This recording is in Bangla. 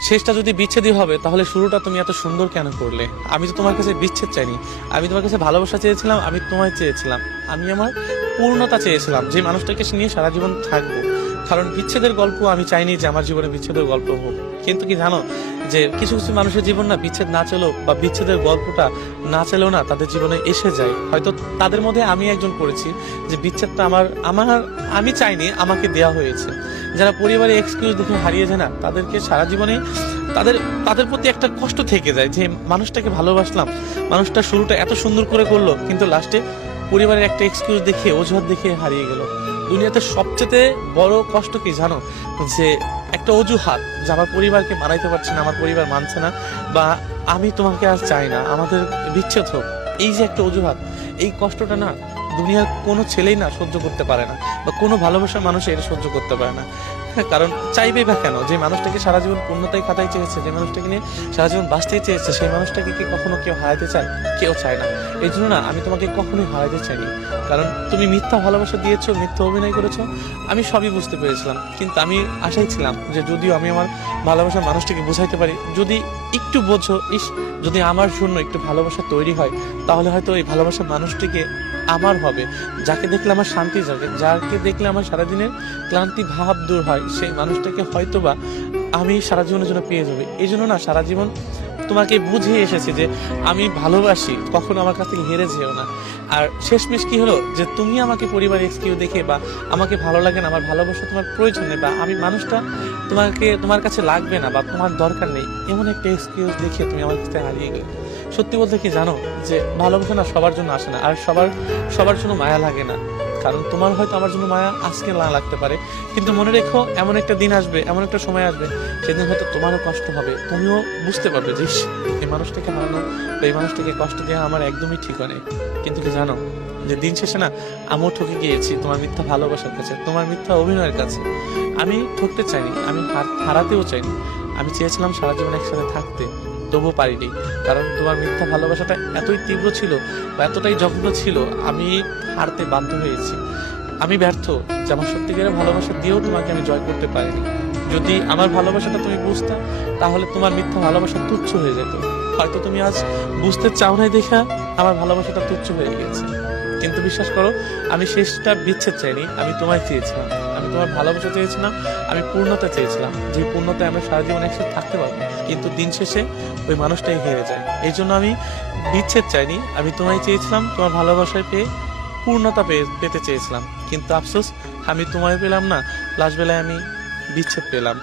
শেষটা যদি বিচ্ছেদই হবে, তাহলে শুরুটা তুমি এত সুন্দর কেন করলে? আমি তো তোমার কাছে বিচ্ছেদ চাইনি। আমি তোমার কাছে ভালোবাসা চেয়েছিলাম, আমি তোমায় চেয়েছিলাম। আমি আমার পূর্ণতা চেয়েছিলাম। যে মানুষটাকে নিয়ে সারা জীবন থাকব। কারণ বিচ্ছেদের গল্প আমি চাইনি যে আমার জীবনে বিচ্ছেদের গল্প হোক। কিন্তু কি জানো, যে কিছু কিছু মানুষের জীবন না বিচ্ছেদ না চলেও বা বিচ্ছেদের গল্পটা না চলেও না তাদের জীবনে এসে যায়। হয়তো তাদের মধ্যে আমি একজন পড়েছি যে বিচ্ছেদটা আমার আমার, আমি চাইনি, আমাকে দেয়া হয়েছে। যারা পরিবারে এক্সকিউজ দেখে হারিয়ে যায় না, তাদেরকে সারা জীবনে তাদের তাদের প্রতি একটা কষ্ট থেকে যায় যে মানুষটাকে ভালোবাসলাম, মানুষটা শুরুটা এত সুন্দর করে করল, কিন্তু লাস্টে পরিবারের একটা এক্সকিউজ দেখে, অজুহাত দেখে হারিয়ে গেল। দুনিয়াতে সবচেয়ে বড় কষ্ট কি জানো? যে একটা অজুহাত যে আমার পরিবারকে মানাইতে পারছে না, আমার পরিবার মানছে না, বা আমি তোমাকে আর চাই না, আমাদের বিচ্ছেদ হোক। এই যে একটা অজুহাত, এই কষ্টটা না দুনিয়ার কোনো ছেলেই না সহ্য করতে পারে না, বা কোনো ভালোবাসার মানুষ এটা সহ্য করতে পারে না। কারণ চাইবেই বা কেন? যে মানুষটাকে সারা জীবন পূর্ণতাই খাতাই চেয়েছে, যে মানুষটাকে নিয়ে সারা জীবন বাঁচতেই চেয়েছে, সেই মানুষটাকে কি কখনো কেউ হারাতে চায়? কেউ চায় না। এই জন্য না, আমি তোমাকে কখনোই হারাতে চাইনি। কারণ তুমি মিথ্যা ভালোবাসা দিয়েছ, মিথ্যা অভিনয় করেছ, আমি সবই বুঝতে পেরেছিলাম। কিন্তু আমি আশাই ছিলাম যে যদিও আমি আমার ভালোবাসার মানুষটাকে বোঝাইতে পারি, যদি একটু বোঝো, ইস, যদি আমার জন্য একটু ভালোবাসা তৈরি হয়, তাহলে হয়তো এই ভালোবাসার মানুষটিকে আমার হবে। যাকে দেখলে আমার শান্তি জাগে, যাকে দেখলে আমার সারাদিনের ক্লান্তি ভাব দূর হয় সেই মানুষটাকে হয়তোবা আমি সারা জীবনের জন্য পেয়ে যাবে। এই জন্য না সারা জীবন তোমাকে বুঝিয়ে এসেছি যে আমি ভালোবাসি, কখনো আমার কাছ থেকে হেরে যেও না। আর শেষমেশ কি হলো? যে তুমি আমাকে পরিবার এক্সকিউ দেখে বা আমাকে ভালো লাগে না, আমার ভালোবাসা তোমার প্রয়োজন নেই বা আমি মানুষটা তোমাকে, তোমার কাছে লাগবে না বা তোমার দরকার নেই, এমন একটা এক্সকিউজ দেখে তুমি আমার কাছে হারিয়ে গেলে। সত্যি বলতে কি জানো? যে ভালোবাসা না সবার জন্য আসে না, আর সবার সবার জন্য মায়া লাগে না। কারণ তোমার হয়তো আমার জন্য মায়া আজকে না লাগতে পারে। কিন্তু মনে রেখো, এমন একটা দিন আসবে, এমন একটা সময় আসবে, সেদিন হয়তো তোমারও কষ্ট হবে। তুমিও বুঝতে পারবে যে এই মানুষটাকে হারানো বা এই মানুষটাকে কষ্ট দেওয়া আমার একদমই ঠিক হয় কিন্তু কি জানো, যে দিন শেষে না, আমিও ঠকে গিয়েছি তোমার মিথ্যা ভালোবাসার কাছে, তোমার মিথ্যা অভিনয়ের কাছে। আমি ঠকতে চাইনি, আমি হারাতেও চাইনি। আমি চেয়েছিলাম সারা জীবন একসাথে থাকতে। তবুও পারিনি। কারণ তোমার মিথ্যা ভালোবাসাটা এতই তীব্র ছিল বা এতটাই জঘন্য ছিল, আমি হারতে বাধ্য হয়েছি। আমি ব্যর্থ, যে আমার সত্যিকারের ভালোবাসা দিয়েও তোমাকে আমি জয় করতে পারিনি। যদি আমার ভালোবাসাটা তুমি বুঝতা, তাহলে তোমার মিথ্যা ভালোবাসা তুচ্ছ হয়ে যেত। হয়তো তুমি আজ বুঝতে চাও নাই দেখা আমার ভালোবাসাটা তুচ্ছ হয়ে গিয়েছে। কিন্তু বিশ্বাস করো, আমি শেষটা বিচ্ছেদ চাইনি, আমি তোমায় চেয়েছিলাম। আমি তোমার ভালোবাসা চেয়েছিলাম, আমি পূর্ণতা চেয়েছিলাম। যে পূর্ণতা আমরা সারা জীবন একসাথে থাকতে পারব। কিন্তু দিন শেষে ওই মানুষটাই হেরে যায়। এই জন্য আমি বিচ্ছেদ চাইনি। আমি তোমায় চেয়েছিলাম, তোমার ভালোবাসায় পেয়ে পূর্ণতা পেয়ে, পেতে চেয়েছিলাম। কিন্তু আফসোস, আমি তোমায় পেলাম না। লাস্ট বেলায় আমি বিচ্ছেদ পেলাম।